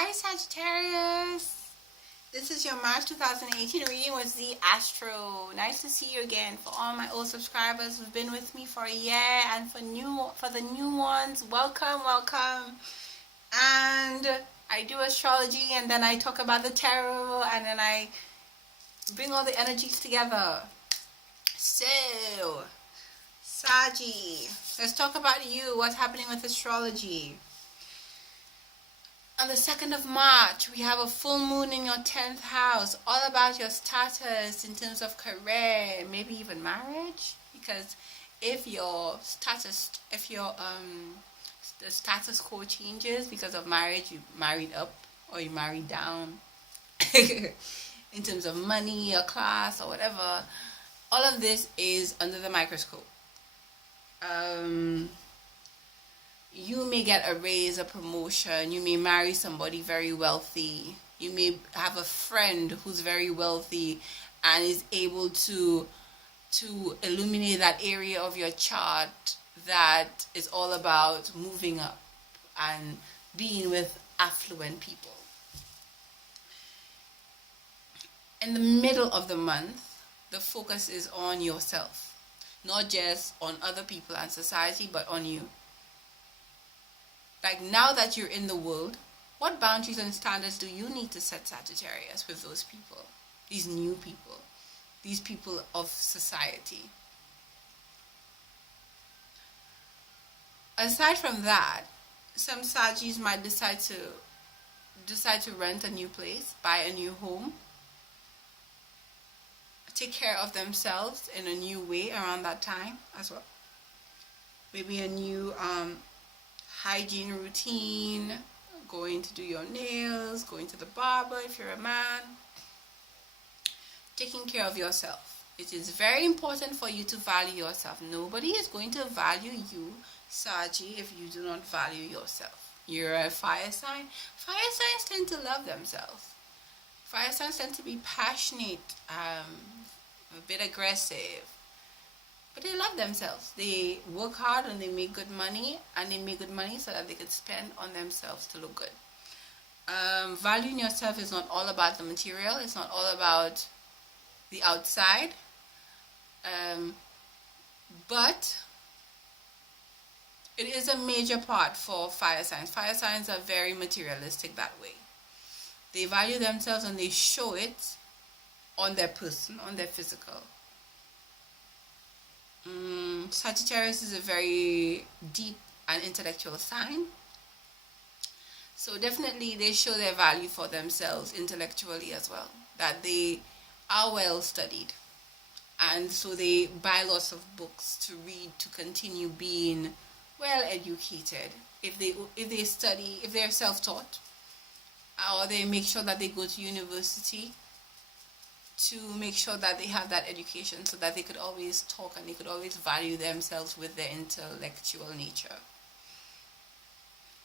Hi Sagittarius, this is your March 2018 reading with the Astro. Nice to see you again. For all my old subscribers who've been with me for a year, and for the new ones, welcome. And I do astrology, and then I talk about the tarot, and then I bring all the energies together. So Saggy, let's talk about you. What's happening with astrology? On the 2nd of March, we have a full moon in your 10th house, all about your status in terms of career, maybe even marriage. Because if the status quo changes because of marriage, you married up or you married down in terms of money or class or whatever. All of this is under the microscope. You may get a raise, a promotion. You may marry somebody very wealthy. You may have a friend who's very wealthy and is able to illuminate that area of your chart that is all about moving up and being with affluent people. In the middle of the month, the focus is on yourself, not just on other people and society, but on you. Like, now that you're in the world, what boundaries and standards do you need to set, Sagittarius, with those people, these new people, these people of society? Aside from that, some Sagittarius might decide to rent a new place, buy a new home, take care of themselves in a new way around that time as well. Maybe a new hygiene routine, going to do your nails, going to the barber if you're a man, taking care of yourself. It is very important for you to value yourself. Nobody is going to value you, Saggy, if you do not value yourself. You're a fire sign. Fire signs tend to love themselves. Fire signs tend to be passionate, a bit aggressive, but they love themselves. They work hard and they make good money, and they make good money so that they could spend on themselves to look good. Valuing yourself is not all about the material. It's not all about the outside. But it is a major part for fire signs. Fire signs are very materialistic that way. They value themselves and they show it on their person, on their physical. Sagittarius is a very deep and intellectual sign. So definitely they show their value for themselves intellectually as well. That they are well studied. And so they buy lots of books to read to continue being well educated. If they study, if they're self-taught, or they make sure that they go to university to make sure that they have that education so that they could always talk and they could always value themselves with their intellectual nature.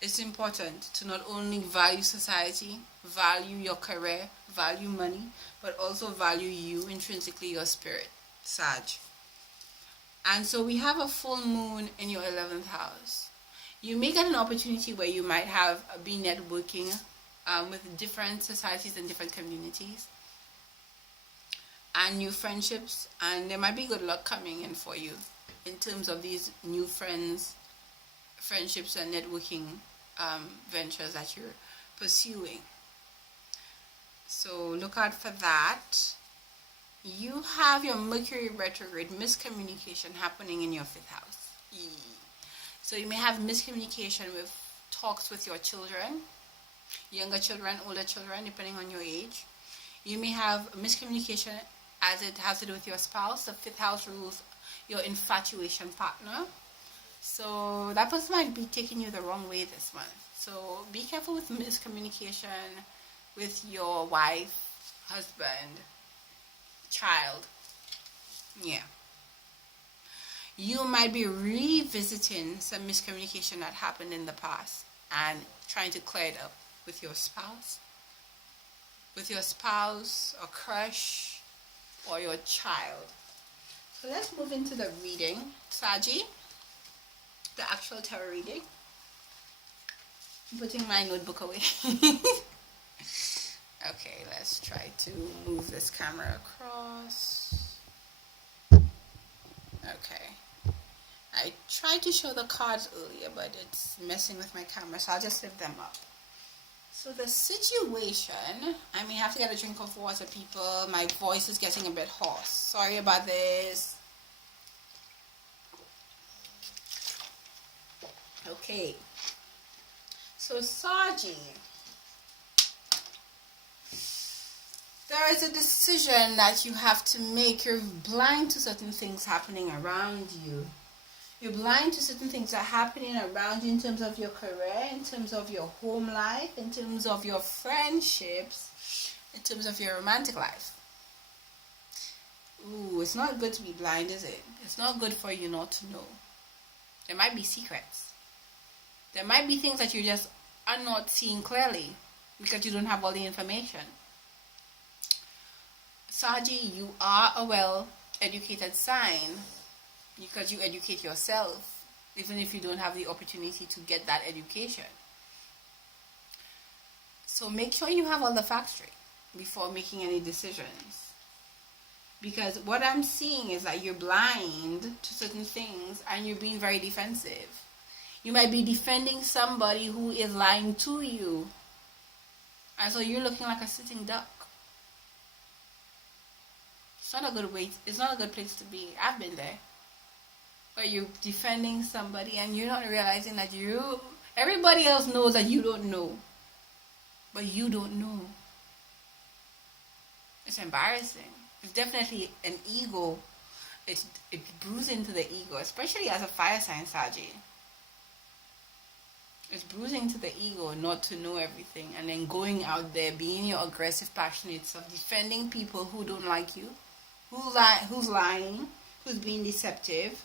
It's important to not only value society, value your career, value money, but also value you intrinsically, your spirit, Sag. And so we have a full moon in your 11th house. You may get an opportunity where you might be networking with different societies and different communities, and new friendships, and there might be good luck coming in for you in terms of these new friendships and networking ventures that you're pursuing. So look out for that. You have your Mercury retrograde miscommunication happening in your 5th house. So you may have miscommunication with talks with your children, younger children, older children, depending on your age. You may have miscommunication as it has to do with your spouse. The 5th house rules your infatuation partner. So that person might be taking you the wrong way this month. So be careful with miscommunication with your wife, husband, child. Yeah. You might be revisiting some miscommunication that happened in the past and trying to clear it up with your spouse. With your spouse or crush or your child. So let's move into the reading. Saggy, the actual tarot reading. I'm putting my notebook away. Okay, let's try to move this camera across. Okay. I tried to show the cards earlier, but it's messing with my camera, so I'll just lift them up. So the situation, I may have to get a drink of water, people. My voice is getting a bit hoarse. Sorry about this. Okay. So Saji, there is a decision that you have to make. You're blind to certain things happening around you. You're blind to certain things that are happening around you in terms of your career, in terms of your home life, in terms of your friendships, in terms of your romantic life. Ooh, it's not good to be blind, is it? It's not good for you not to know. There might be secrets. There might be things that you just are not seeing clearly because you don't have all the information. Saji, you are a well-educated sign because you educate yourself, even if you don't have the opportunity to get that education. So make sure you have all the facts straight before making any decisions. Because what I'm seeing is that you're blind to certain things and you're being very defensive. You might be defending somebody who is lying to you. And so you're looking like a sitting duck. It's not a good way. It's not a good place to be. I've been there. Where you're defending somebody and you're not realizing that everybody else knows that you don't know. But you don't know. It's embarrassing. It's definitely an ego. It's bruising to the ego, especially as a fire sign, Saji. It's bruising to the ego not to know everything and then going out there being your aggressive, passionate self, defending people who don't like you, who's lying, who's being deceptive,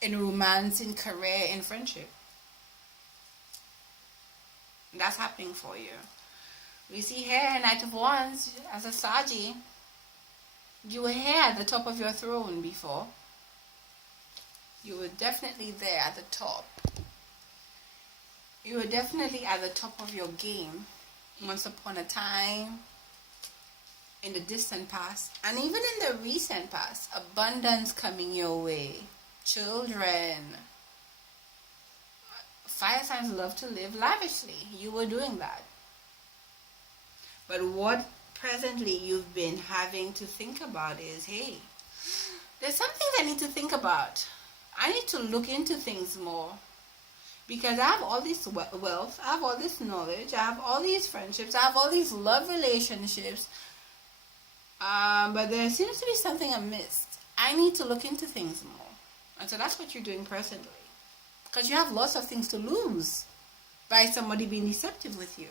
in romance, in career, in friendship. That's happening for you. We see here, Knight of Wands, as a Saji. You were here at the top of your throne before. You were definitely there at the top. You were definitely at the top of your game once upon a time, in the distant past, and even in the recent past. Abundance coming your way. Children. Fire signs love to live lavishly. You were doing that. But what presently you've been having to think about is, hey, there's some things I need to think about. I need to look into things more. Because I have all this wealth, I have all this knowledge, I have all these friendships, I have all these love relationships. But there seems to be something amiss. I need to look into things more. And so that's what you're doing presently. Because you have lots of things to lose by somebody being deceptive with you.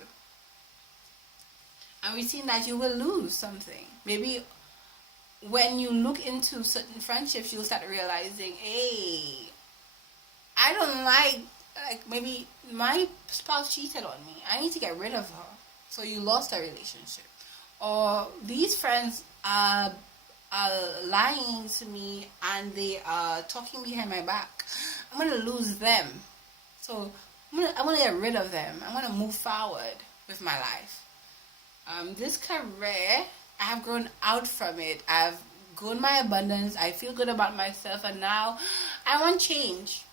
And we've seen that you will lose something. Maybe when you look into certain friendships, you'll start realizing, hey, I don't like maybe my spouse cheated on me. I need to get rid of her. So you lost a relationship. Or these friends are lying to me and they are talking behind my back. I'm going to lose them. So I want to get rid of them. I want to move forward with my life. This career, I have grown out from it. I've grown my abundance. I feel good about myself. And now I want change.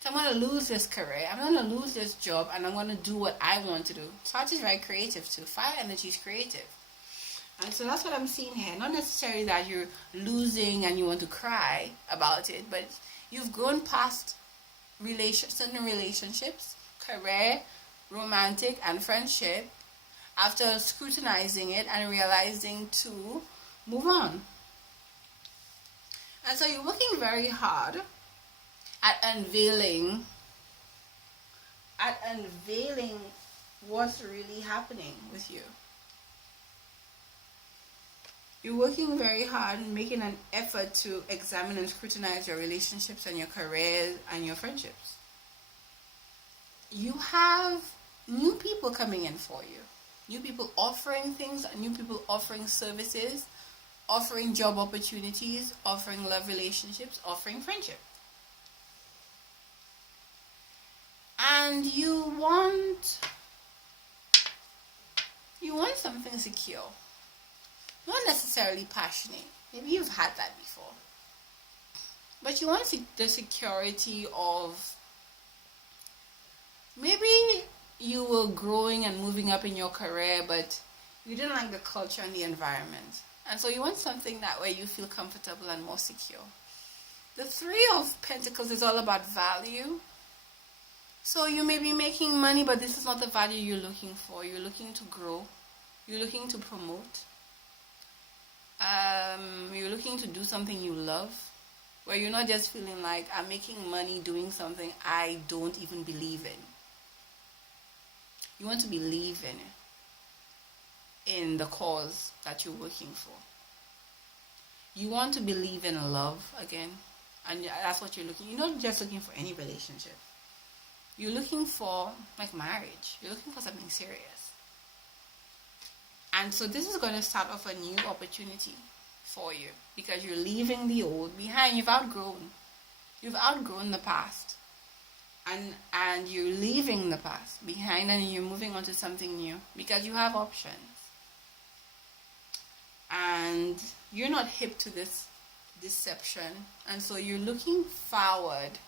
So I'm going to lose this career. I'm going to lose this job. And I'm going to do what I want to do. Sag is very creative too. Fire energy is creative. And so that's what I'm seeing here. Not necessarily that you're losing and you want to cry about it. But you've grown past certain relationships, career, romantic, and friendship. After scrutinizing it and realizing to move on. And so you're working very hard at unveiling what's really happening with you. You're working very hard and making an effort to examine and scrutinize your relationships and your careers and your friendships. You have new people coming in for you. New people offering things, new people offering services, offering job opportunities, offering love relationships, offering friendship. And you want something secure, not necessarily passionate. Maybe you've had that before, but you want the security of, maybe you were growing and moving up in your career, but you didn't like the culture and the environment, and so you want something that where you feel comfortable and more secure. The Three of Pentacles is all about value. So you may be making money, but this is not the value you're looking for. You're looking to grow. You're looking to promote. You're looking to do something you love, where you're not just feeling like, I'm making money doing something I don't even believe in. You want to believe in the cause that you're working for. You want to believe in love again, and that's what you're looking. You're not just looking for any relationship. You're looking for like marriage. You're looking for something serious. And so this is going to start off a new opportunity for you, because you're leaving the old behind. You've outgrown the past, and you're leaving the past behind, and you're moving on to something new because you have options, and you're not hip to this deception, and so you're looking forward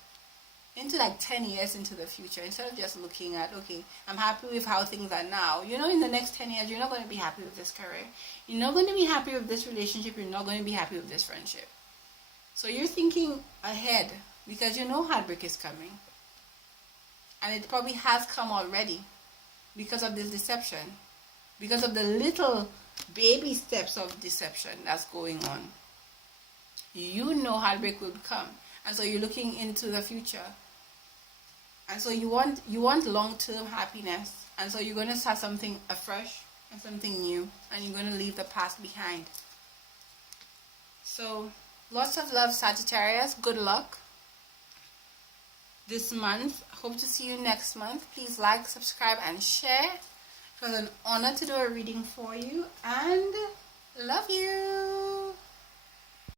into like 10 years into the future, instead of just looking at, okay, I'm happy with how things are now. You know, in the next 10 years, you're not going to be happy with this career. You're not going to be happy with this relationship. You're not going to be happy with this friendship. So you're thinking ahead, because you know heartbreak is coming. And it probably has come already because of this deception. Because of the little baby steps of deception that's going on. You know heartbreak will come. And so you're looking into the future. And so you want long-term happiness. And so you're going to start something afresh and something new. And you're going to leave the past behind. So lots of love, Sagittarius. Good luck this month. Hope to see you next month. Please like, subscribe, and share. It was an honor to do a reading for you. And love you.